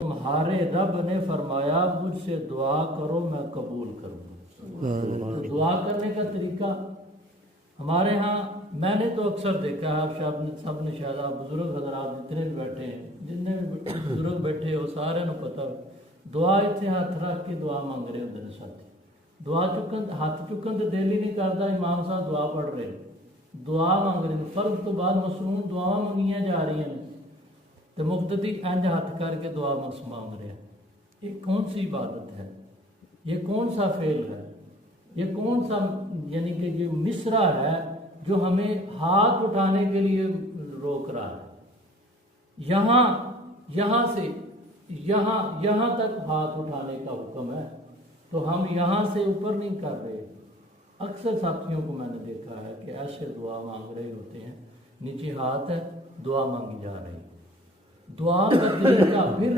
تمہارے رب نے فرمایا مجھ سے دعا کرو میں قبول کروں گا۔ تو دعا کرنے کا طریقہ ہمارے ہاں میں نے تو اکثر دیکھا ہے، آپ سب نے شاید آپ بزرگ حضرات جتنے بھی بیٹھے ہیں، جتنے بھی بزرگ بیٹھے ہو سارے نو پتہ دعا اتنے ہاتھ رکھ کے دعا مانگ رہے ہوتے ہیں ساتھی، دعا چکن ہاتھ چکن تو دل ہی نہیں کرتا، امام صاحب دعا پڑھ رہے دعا مانگ رہے ہیں، فرض تو بعد مصنون دعا منگیاں جا رہی ہیں تو مقتدی انج ہاتھ کر کے دعا مانگ رہے ہیں۔ یہ کون سی عبادت ہے؟ یہ کون سا فعل ہے؟ یہ کون سا یعنی کہ یہ مصرع ہے جو ہمیں ہاتھ اٹھانے کے لیے روک رہا ہے؟ یہاں سے یہاں تک ہاتھ اٹھانے کا حکم ہے، تو ہم یہاں سے اوپر نہیں کر رہے۔ اکثر ساتھیوں کو میں نے دیکھا ہے کہ ایسے دعا مانگ رہے ہوتے ہیں، نیچے ہاتھ ہے، دعا مانگی جا رہی، دعا کا طریقہ پھر